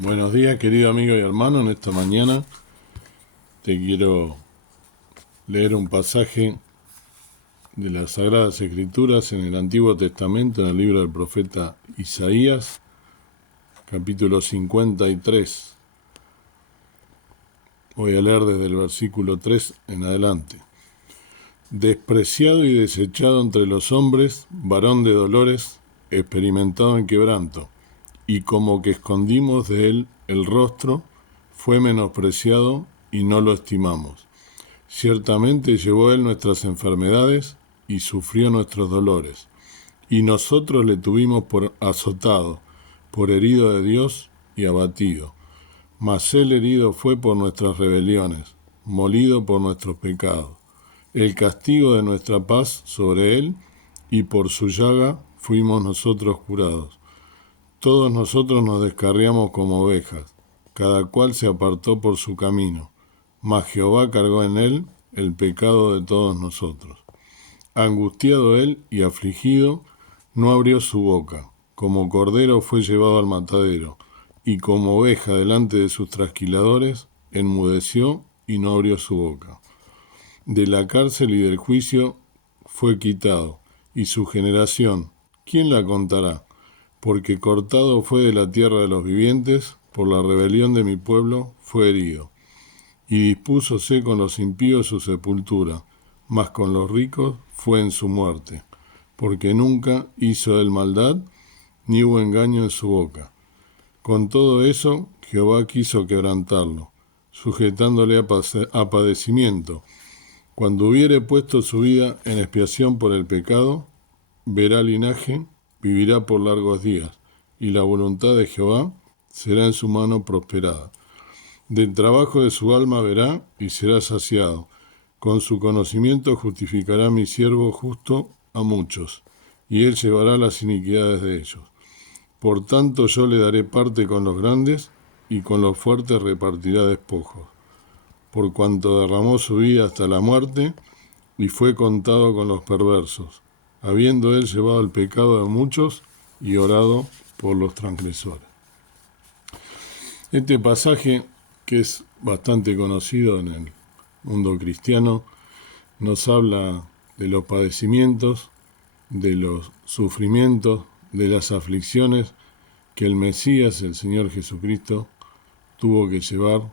Buenos días, querido amigo y hermano. En esta mañana te quiero leer un pasaje de las Sagradas Escrituras en el Antiguo Testamento, en el libro del profeta Isaías, capítulo 53. Voy a leer desde el versículo 3 en adelante. Despreciado y desechado entre los hombres, varón de dolores, experimentado en quebranto, y como que escondimos de él el rostro, fue menospreciado y no lo estimamos. Ciertamente llevó él nuestras enfermedades y sufrió nuestros dolores, y nosotros le tuvimos por azotado, por herido de Dios y abatido. Mas él herido fue por nuestras rebeliones, molido por nuestros pecados. El castigo de nuestra paz sobre él, y por su llaga fuimos nosotros curados. Todos nosotros nos descarriamos como ovejas, cada cual se apartó por su camino, mas Jehová cargó en él el pecado de todos nosotros. Angustiado él y afligido, no abrió su boca. Como cordero fue llevado al matadero, y como oveja delante de sus trasquiladores, enmudeció y no abrió su boca. De la cárcel y del juicio fue quitado, y su generación, ¿quién la contará? Porque cortado fue de la tierra de los vivientes, por la rebelión de mi pueblo fue herido. Y dispúsose con los impíos su sepultura, mas con los ricos fue en su muerte, porque nunca hizo él maldad, ni hubo engaño en su boca. Con todo eso, Jehová quiso quebrantarlo, sujetándole a padecimiento. Cuando hubiere puesto su vida en expiación por el pecado, verá linaje, vivirá por largos días, y la voluntad de Jehová será en su mano prosperada. Del trabajo de su alma verá y será saciado. Con su conocimiento justificará mi siervo justo a muchos, y él llevará las iniquidades de ellos. Por tanto yo le daré parte con los grandes, y con los fuertes repartirá despojos. Por cuanto derramó su vida hasta la muerte, y fue contado con los perversos, habiendo él llevado el pecado de muchos y orado por los transgresores. Este pasaje, que es bastante conocido en el mundo cristiano, nos habla de los padecimientos, de los sufrimientos, de las aflicciones que el Mesías, el Señor Jesucristo, tuvo que llevar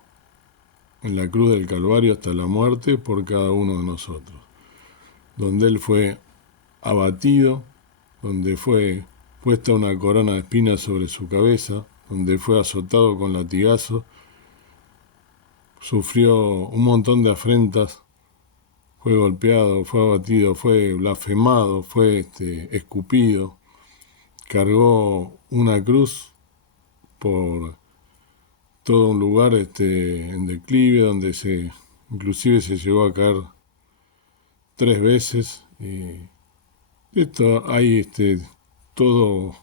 en la cruz del Calvario hasta la muerte por cada uno de nosotros, donde Él fue abatido, donde fue puesta una corona de espinas sobre su cabeza, donde fue azotado con latigazos, sufrió un montón de afrentas, fue golpeado, fue abatido, fue blasfemado, fue escupido, cargó una cruz por todo un lugar en declive, donde inclusive se llegó a caer 3 veces. Y esto hay todo,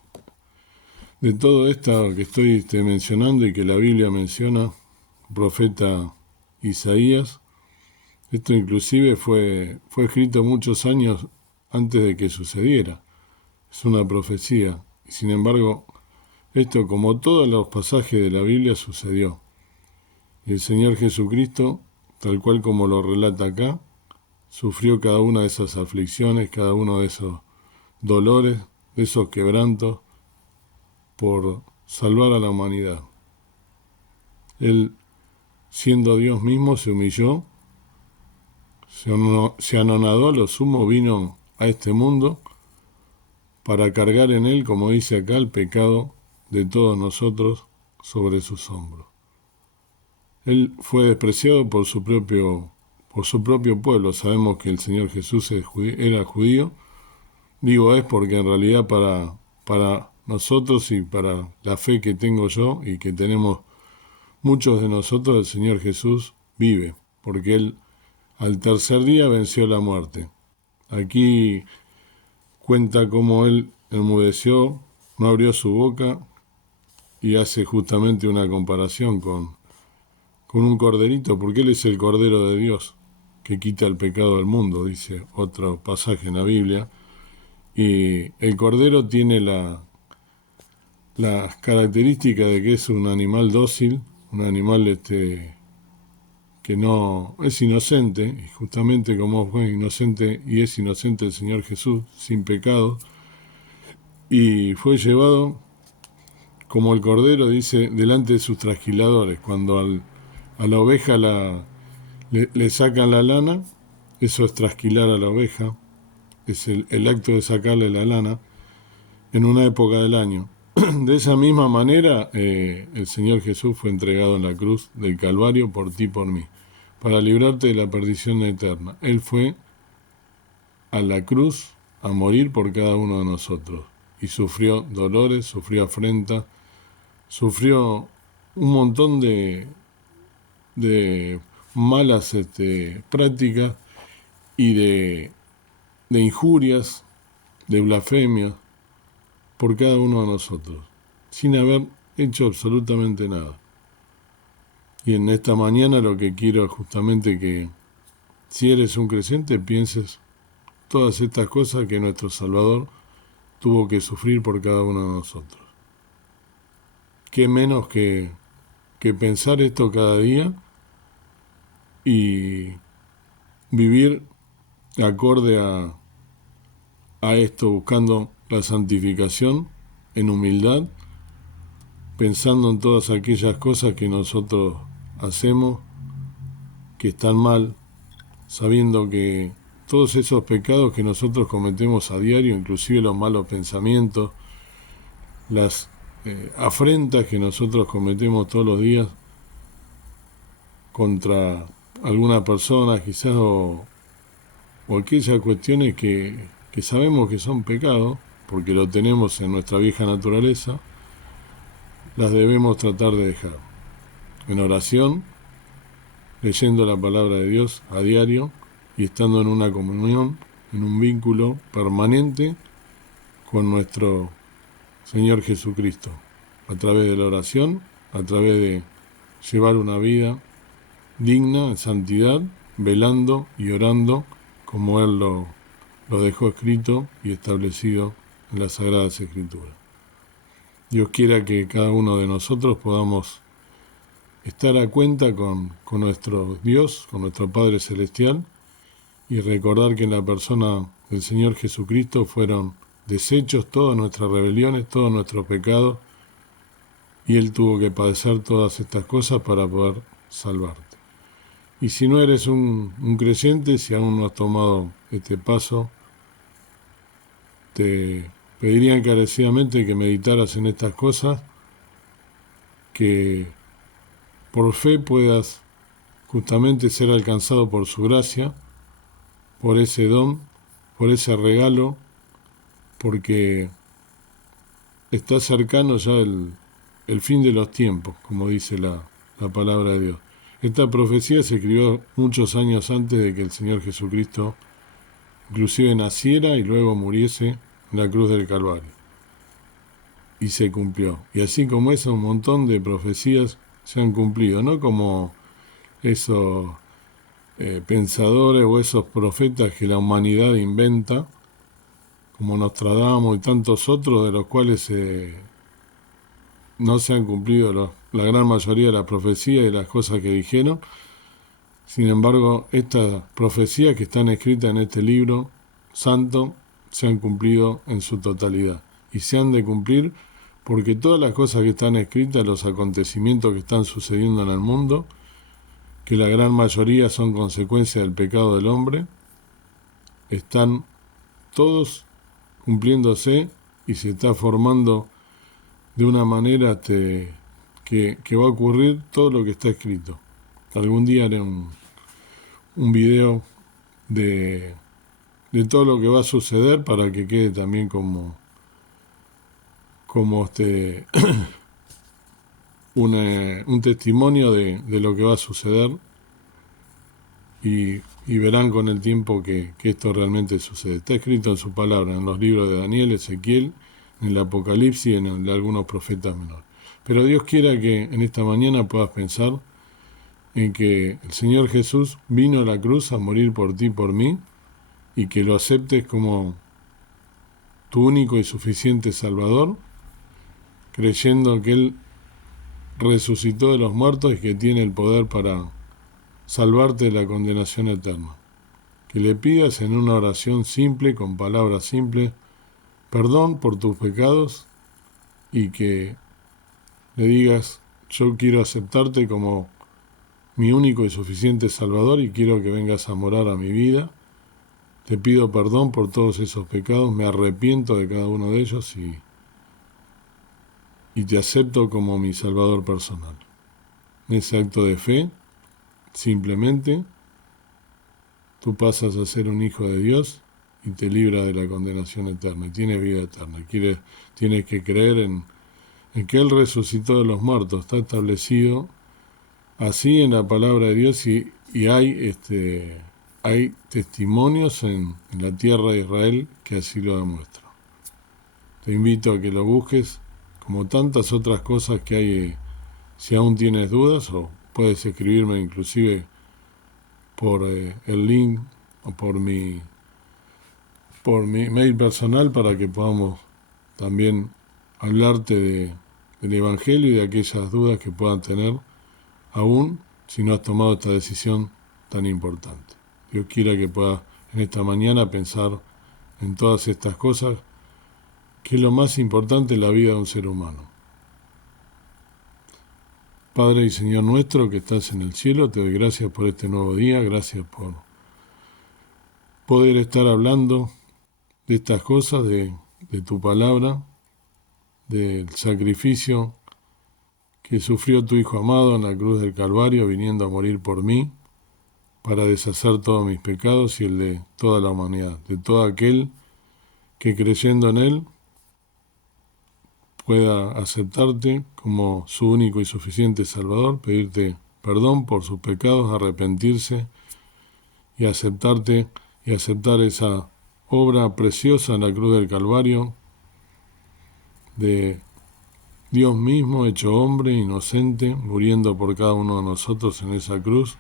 de todo esto que estoy mencionando y que la Biblia menciona, profeta Isaías. Esto inclusive fue escrito muchos años antes de que sucediera. Es una profecía. Y sin embargo, esto, como todos los pasajes de la Biblia, sucedió. Y el Señor Jesucristo, tal cual como lo relata acá, sufrió cada una de esas aflicciones, cada uno de esos dolores, de esos quebrantos, por salvar a la humanidad. Él, siendo Dios mismo, se humilló, se anonadó a lo sumo, vino a este mundo para cargar en él, como dice acá, el pecado de todos nosotros sobre sus hombros. Él fue despreciado por su propio pueblo. Sabemos que el Señor Jesús era judío. Digo es porque en realidad para nosotros y para la fe que tengo yo y que tenemos muchos de nosotros, el Señor Jesús vive, porque Él al tercer día venció la muerte. Aquí cuenta cómo Él enmudeció, no abrió su boca y hace justamente una comparación con un corderito, porque Él es el Cordero de Dios que quita el pecado del mundo, dice otro pasaje en la Biblia. Y el Cordero tiene las características de que es un animal dócil, un animal que no es inocente, y justamente como fue inocente y es inocente el Señor Jesús, sin pecado, y fue llevado como el cordero, dice, delante de sus trasquiladores. Cuando a la oveja le sacan la lana, eso es trasquilar a la oveja, es el acto de sacarle la lana en una época del año. De esa misma manera, el Señor Jesús fue entregado en la cruz del Calvario por ti y por mí, para librarte de la perdición eterna. Él fue a la cruz a morir por cada uno de nosotros y sufrió dolores, sufrió afrenta, sufrió un montón de malas prácticas y de injurias, de blasfemia por cada uno de nosotros, sin haber hecho absolutamente nada. Y en esta mañana lo que quiero es justamente que, si eres un creyente, pienses todas estas cosas que nuestro Salvador tuvo que sufrir por cada uno de nosotros. Qué menos que pensar esto cada día y vivir acorde a esto, buscando la santificación en humildad, pensando en todas aquellas cosas que nosotros hacemos que están mal, sabiendo que todos esos pecados que nosotros cometemos a diario, inclusive los malos pensamientos, las afrentas que nosotros cometemos todos los días contra alguna persona quizás o aquellas cuestiones que sabemos que son pecados, porque lo tenemos en nuestra vieja naturaleza, las debemos tratar de dejar. En oración, leyendo la palabra de Dios a diario y estando en una comunión, en un vínculo permanente con nuestro Señor Jesucristo, a través de la oración, a través de llevar una vida digna, en santidad, velando y orando como Él lo dejó escrito y establecido en las Sagradas Escrituras. Dios quiera que cada uno de nosotros podamos estar a cuenta con nuestro Dios, con nuestro Padre Celestial, y recordar que en la persona del Señor Jesucristo fueron deshechos todas nuestras rebeliones, todos nuestros pecados, y Él tuvo que padecer todas estas cosas para poder salvarte. Y si no eres un creyente, si aún no has tomado este paso, te pediría encarecidamente que meditaras en estas cosas, que por fe puedas justamente ser alcanzado por su gracia, por ese don, por ese regalo, porque está cercano ya el fin de los tiempos, como dice la palabra de Dios. Esta profecía se escribió muchos años antes de que el Señor Jesucristo inclusive naciera y luego muriese en la cruz del Calvario. Y se cumplió. Y así como eso, un montón de profecías se han cumplido, no como esos pensadores o esos profetas que la humanidad inventa, como Nostradamus y tantos otros, de los cuales no se han cumplido la gran mayoría de las profecías y de las cosas que dijeron. Sin embargo, estas profecías que están escritas en este libro santo se han cumplido en su totalidad. Y se han de cumplir porque todas las cosas que están escritas, los acontecimientos que están sucediendo en el mundo, que la gran mayoría son consecuencia del pecado del hombre, están todos cumpliéndose y se está formando de una manera que va a ocurrir todo lo que está escrito. Algún día haré un video de todo lo que va a suceder para que quede también como un testimonio de lo que va a suceder y verán con el tiempo que esto realmente sucede. Está escrito en su palabra, en los libros de Daniel, Ezequiel, en el Apocalipsis y en el de algunos profetas menores. Pero Dios quiera que en esta mañana puedas pensar en que el Señor Jesús vino a la cruz a morir por ti y por mí, y que lo aceptes como tu único y suficiente Salvador, creyendo que Él resucitó de los muertos y que tiene el poder para salvarte de la condenación eterna. Que le pidas en una oración simple, con palabras simples, perdón por tus pecados y que le digas, yo quiero aceptarte como mi único y suficiente Salvador y quiero que vengas a morar a mi vida. Te pido perdón por todos esos pecados, me arrepiento de cada uno de ellos y te acepto como mi Salvador personal. En ese acto de fe, simplemente, tú pasas a ser un hijo de Dios y te libra de la condenación eterna y tienes vida eterna. Tienes que creer en que Él resucitó de los muertos, está establecido así en la palabra de Dios y hay testimonios en la tierra de Israel que así lo demuestran. Te invito a que lo busques, como tantas otras cosas que hay, si aún tienes dudas, o puedes escribirme inclusive por el link o por mi mail personal para que podamos también hablarte del Evangelio y de aquellas dudas que puedan tener aún si no has tomado esta decisión tan importante. Dios quiera que puedas en esta mañana pensar en todas estas cosas, que es lo más importante en la vida de un ser humano. Padre y Señor nuestro que estás en el cielo, te doy gracias por este nuevo día, gracias por poder estar hablando de estas cosas, de tu palabra, del sacrificio que sufrió tu Hijo amado en la cruz del Calvario, viniendo a morir por mí, para deshacer todos mis pecados y el de toda la humanidad, de todo aquel que creyendo en Él pueda aceptarte como su único y suficiente Salvador, pedirte perdón por sus pecados, arrepentirse y aceptarte y aceptar esa obra preciosa en la cruz del Calvario de Dios mismo hecho hombre, inocente, muriendo por cada uno de nosotros en esa cruz,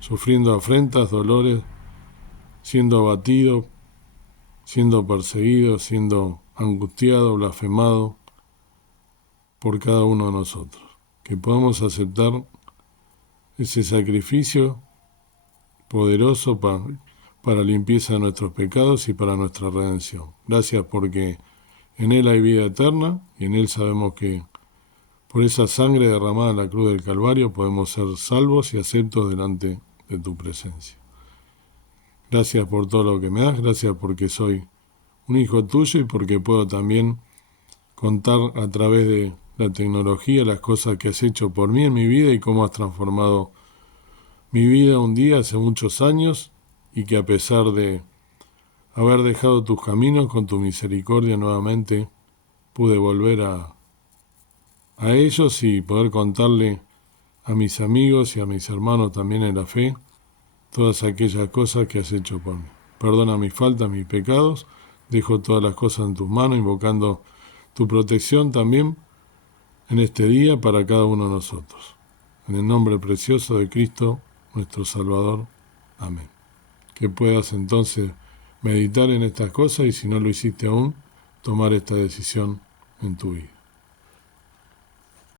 sufriendo afrentas, dolores, siendo abatido, siendo perseguido, siendo angustiado, blasfemado por cada uno de nosotros. Que podamos aceptar ese sacrificio poderoso para limpieza de nuestros pecados y para nuestra redención. Gracias porque en Él hay vida eterna y en Él sabemos que por esa sangre derramada en la cruz del Calvario podemos ser salvos y aceptos delante de tu presencia. Gracias por todo lo que me das, gracias porque soy un hijo tuyo y porque puedo también contar a través de la tecnología las cosas que has hecho por mí en mi vida y cómo has transformado mi vida un día hace muchos años y que a pesar de haber dejado tus caminos con tu misericordia nuevamente pude volver a ellos y poder contarle a mis amigos y a mis hermanos también en la fe todas aquellas cosas que has hecho por mí. Perdona mis faltas, mis pecados, dejo todas las cosas en tus manos, invocando tu protección también en este día para cada uno de nosotros. En el nombre precioso de Cristo, nuestro Salvador. Amén. Que puedas entonces meditar en estas cosas y si no lo hiciste aún, tomar esta decisión en tu vida.